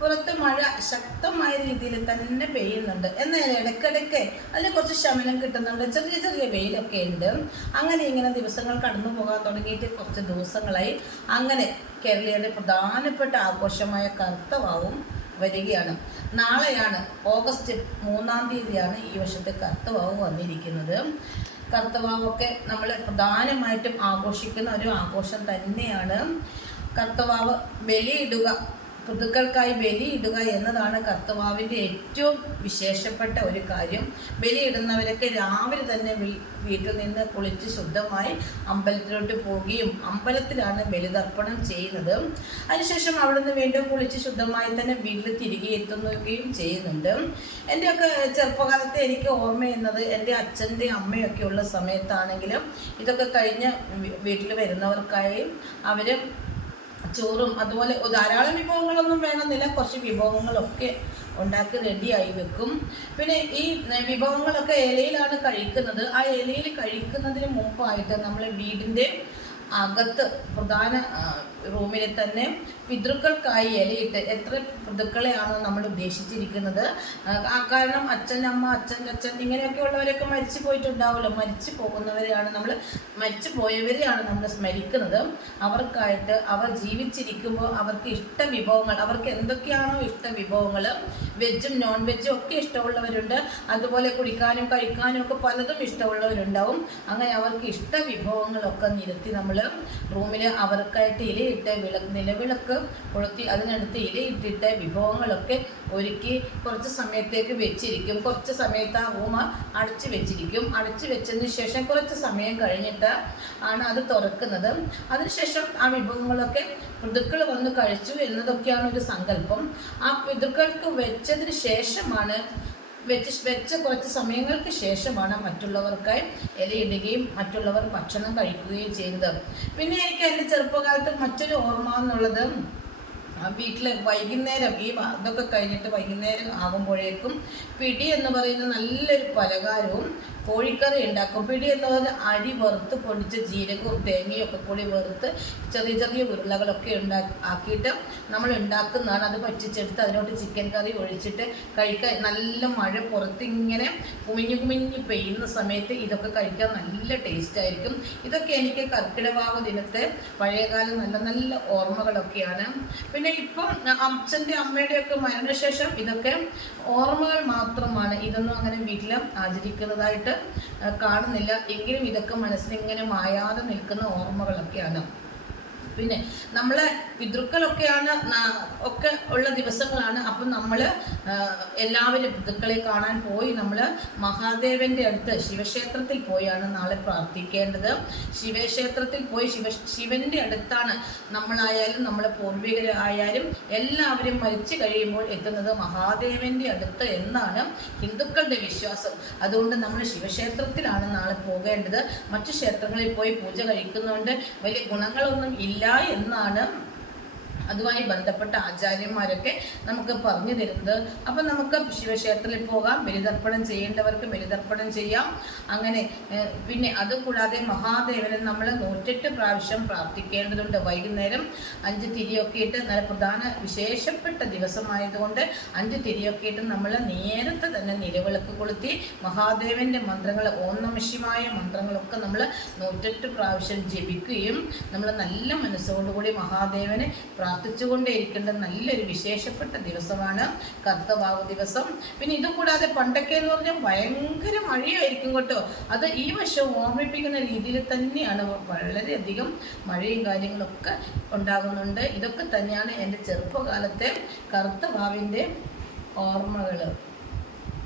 പുറത്ത് മഴ ശക്തമായ രീതിയിൽ തന്നെ പെയ്യുന്നുണ്ട്. എന്നാൽ ഇടയ്ക്കിടയ്ക്ക് അതിന് കുറച്ച് ശമനം കിട്ടുന്നുണ്ട്. ചെറിയ ചെറിയ വെയിലൊക്കെ ഉണ്ട്. അങ്ങനെ ഇങ്ങനെ ദിവസങ്ങൾ കടന്നു പോകാൻ തുടങ്ങിയിട്ട് കുറച്ച് ദിവസങ്ങളായി. അങ്ങനെ കേരളീയരുടെ പ്രധാനപ്പെട്ട ആഘോഷമായ കർത്തവാവും വരികയാണ്. നാളെയാണ് ഓഗസ്റ്റ് 3-ാം തീയതിയാണ് ഈ വർഷത്തെ കർത്തവാവ് വന്നിരിക്കുന്നത്. കർത്തവാവൊക്കെ നമ്മൾ പ്രധാനമായിട്ടും ആഘോഷിക്കുന്ന ഒരു ആഘോഷം തന്നെയാണ്. കർത്തവാവ് ബലിയിടുക, ഋതുക്കൾക്കായി ബലിയിടുക എന്നതാണ് കർത്തവാവിൻ്റെ ഏറ്റവും വിശേഷപ്പെട്ട ഒരു കാര്യം. ബലിയിടുന്നവരൊക്കെ രാവിലെ തന്നെ വീട്ടിൽ നിന്ന് കുളിച്ച് ശുദ്ധമായി അമ്പലത്തിലോട്ട് പോവുകയും അമ്പലത്തിലാണ് ബലിതർപ്പണം ചെയ്യുന്നത്. അതിനുശേഷം അവിടെ നിന്ന് വീണ്ടും കുളിച്ച് ശുദ്ധമായി തന്നെ വീട്ടിൽ തിരികെ എത്തുകയും ചെയ്യുന്നുണ്ട്. എൻ്റെയൊക്കെ ചെറുപ്പകാലത്തെ എനിക്ക് ഓർമ്മയുന്നത് എൻ്റെ അച്ഛൻ്റെ അമ്മയൊക്കെ ഉള്ള സമയത്താണെങ്കിലും ഇതൊക്കെ കഴിഞ്ഞ് വീട്ടിൽ വരുന്നവർക്കായി അവർ ചോറും അതുപോലെ ധാരാളം വിഭവങ്ങളൊന്നും വേണമെന്നില്ല, കുറച്ച് വിഭവങ്ങളൊക്കെ ഉണ്ടാക്കി റെഡിയായി വെക്കും. പിന്നെ ഈ വിഭവങ്ങളൊക്കെ ഇലയിലാണ് കഴിക്കുന്നത്. ആ ഇലയിൽ കഴിക്കുന്നതിന് മുമ്പായിട്ട് നമ്മൾ വീടിൻ്റെ അകത്ത് പ്രധാന റൂമിൽ തന്നെ പിതൃക്കൾക്കായി ഇലയിട്ട്, എത്ര പിതൃക്കളെയാണോ നമ്മൾ ഉദ്ദേശിച്ചിരിക്കുന്നത്, കാരണം അച്ഛൻ, അമ്മ, അച്ഛൻ ഇങ്ങനെയൊക്കെ ഉള്ളവരൊക്കെ മരിച്ചു പോയിട്ടുണ്ടാവുമല്ലോ. മരിച്ചു പോകുന്നവരെയാണ് മരിച്ചു പോയവരെയാണ് നമ്മൾ സ്മരിക്കുന്നത്. അവർക്കായിട്ട് അവർ ജീവിച്ചിരിക്കുമ്പോൾ അവർക്ക് ഇഷ്ട വിഭവങ്ങൾ, അവർക്ക് എന്തൊക്കെയാണോ ഇഷ്ട വിഭവങ്ങൾ, വെജും നോൺ വെജും ഒക്കെ ഇഷ്ടമുള്ളവരുണ്ട്. അതുപോലെ കുടിക്കാനും കഴിക്കാനും ഒക്കെ പലതും ഇഷ്ടമുള്ളവരുണ്ടാവും. അങ്ങനെ അവർക്ക് ഇഷ്ട വിഭവങ്ങളൊക്കെ നിരത്തി നമ്മൾ റൂമിൽ അവർക്കായിട്ട് ഇലയിട്ട് നിലവിളക്ക് കൊളുത്തി അതിനടുത്ത് ഇലയിട്ടിട്ട് വിഭവങ്ങളൊക്കെ ഒരുക്കി കുറച്ച് സമയത്തേക്ക് വെച്ചിരിക്കും. കുറച്ച് സമയത്ത് ആ റൂം അടച്ചു വെച്ചിരിക്കും. അടച്ചു വെച്ചതിന് ശേഷം കുറച്ച് സമയം കഴിഞ്ഞിട്ട് ആണ് അത് തുറക്കുന്നത്. അതിനുശേഷം ആ വിഭവങ്ങളൊക്കെ പിതൃക്കൾ വന്ന് കഴിച്ചു എന്നതൊക്കെയാണ് ഒരു സങ്കല്പം. ആ പിതൃക്കൾക്ക് വെച്ചതിന് ശേഷമാണ് വെച്ച കുറച്ച് സമയങ്ങൾക്ക് ശേഷമാണ് മറ്റുള്ളവർക്കായി ഇലയിടുകയും മറ്റുള്ളവർ ഭക്ഷണം കഴിക്കുകയും ചെയ്തത്. പിന്നെ എനിക്ക് എൻ്റെ ചെറുപ്പകാലത്ത് മറ്റൊരു ഓർമ്മ എന്നുള്ളത്, വീട്ടിൽ വൈകുന്നേരം ഇതൊക്കെ കഴിഞ്ഞിട്ട് വൈകുന്നേരം ആകുമ്പോഴേക്കും പിടി എന്ന് പറയുന്ന നല്ലൊരു പലഹാരവും കോഴിക്കറി ഉണ്ടാക്കും. പിടി എന്ന് പറഞ്ഞാൽ അരി വറുത്ത് പൊടിച്ച് ജീരകവും തേങ്ങയൊക്കെ കൂടി വറുത്ത് ചെറിയ ചെറിയ ഉരുളകളൊക്കെ ആക്കിയിട്ട് നമ്മൾ ഉണ്ടാക്കുന്നതാണ്. അത് പറ്റിച്ചെടുത്ത് അതിനോട്ട് ചിക്കൻ കറി ഒഴിച്ചിട്ട് കഴിക്കാൻ നല്ല മഴ പുറത്ത് ഇങ്ങനെ കുമിഞ്ഞു പെയ്യുന്ന സമയത്ത് ഇതൊക്കെ കഴിക്കാൻ നല്ല ടേസ്റ്റ് ആയിരിക്കും. ഇതൊക്കെ എനിക്ക് കർക്കിടവാവ് ദിനത്തെ പഴയകാല നല്ല നല്ല ഓർമ്മകളൊക്കെയാണ്. പിന്നെ ഇപ്പം അച്ഛൻ്റെ അമ്മയുടെയൊക്കെ മരണശേഷം ഇതൊക്കെ ഓർമ്മകൾ മാത്രമാണ്. ഇതൊന്നും അങ്ങനെ വീട്ടിൽ ആചരിക്കുന്നതായിട്ട് കാണുന്നില്ല. എങ്കിലും ഇതൊക്കെ മനസ്സിലിങ്ങനെ മായാതെ നിൽക്കുന്ന ഓർമ്മകളൊക്കെയാണ്. പിന്നെ നമ്മളെ പിതൃക്കളൊക്കെയാണ് ഒക്കെ ഉള്ള ദിവസങ്ങളാണ്. അപ്പം നമ്മൾ എല്ലാവരും പിതൃക്കളെ കാണാൻ പോയി നമ്മൾ മഹാദേവൻ്റെ അടുത്ത് ശിവക്ഷേത്രത്തിൽ പോയാണ് നാളെ പ്രാർത്ഥിക്കേണ്ടത്. ശിവക്ഷേത്രത്തിൽ പോയി ശിവൻ്റെ അടുത്താണ് നമ്മളായാലും നമ്മളെ പൂർവികരായാലും എല്ലാവരും മരിച്ചു കഴിയുമ്പോൾ എത്തുന്നത് മഹാദേവൻ്റെ അടുത്ത് എന്നാണ് ഹിന്ദുക്കളുടെ വിശ്വാസം. അതുകൊണ്ട് നമ്മൾ ശിവക്ഷേത്രത്തിലാണ് നാളെ പോകേണ്ടത്. മറ്റു ക്ഷേത്രങ്ങളിൽ പോയി പൂജ കഴിക്കുന്നതുകൊണ്ട് വലിയ ഗുണങ്ങളൊന്നും ഇല്ല എന്നാണ് അതുമായി ബന്ധപ്പെട്ട ആചാര്യന്മാരൊക്കെ നമുക്ക് പറഞ്ഞു തരുന്നത്. അപ്പം നമുക്ക് ശിവക്ഷേത്രത്തിൽ പോകാം, ബലിതർപ്പണം ചെയ്യേണ്ടവർക്ക് ബലിതർപ്പണം ചെയ്യാം. അങ്ങനെ പിന്നെ അതുകൂടാതെ മഹാദേവനെ നമ്മൾ 108 പ്രാവശ്യം പ്രാർത്ഥിക്കേണ്ടതുണ്ട്. വൈകുന്നേരം 5 തിരിയൊക്കെ ഇട്ട് നല്ല പ്രധാന വിശേഷപ്പെട്ട ദിവസമായതുകൊണ്ട് 5 തിരിയൊക്കെ ഇട്ട് നമ്മൾ നേരത്തെ തന്നെ നിലവിളക്ക് കൊളുത്തി മഹാദേവൻ്റെ മന്ത്രങ്ങൾ, ഓം നമഃ ശിവായ മന്ത്രങ്ങളൊക്കെ നമ്മൾ 108 പ്രാവശ്യം ജപിക്കുകയും നമ്മൾ നല്ല മനസ്സോടുകൂടി മഹാദേവനെ പ്രാർത്ഥിച്ചുകൊണ്ടേയിരിക്കേണ്ട നല്ലൊരു വിശേഷപ്പെട്ട ദിവസമാണ് കർത്തവാവ് ദിവസം. പിന്നെ ഇതുകൂടാതെ പണ്ടൊക്കെ എന്ന് പറഞ്ഞാൽ ഭയങ്കര മഴയായിരിക്കും കേട്ടോ. അത് ഈ വർഷം ഓർമ്മിപ്പിക്കുന്ന രീതിയിൽ തന്നെയാണ്. വളരെയധികം മഴയും കാര്യങ്ങളൊക്കെ ഉണ്ടാകുന്നുണ്ട്. ഇതൊക്കെ തന്നെയാണ് എൻ്റെ ചെറുപ്പകാലത്തെ കർത്തവാവിൻ്റെ ഓർമ്മകൾ.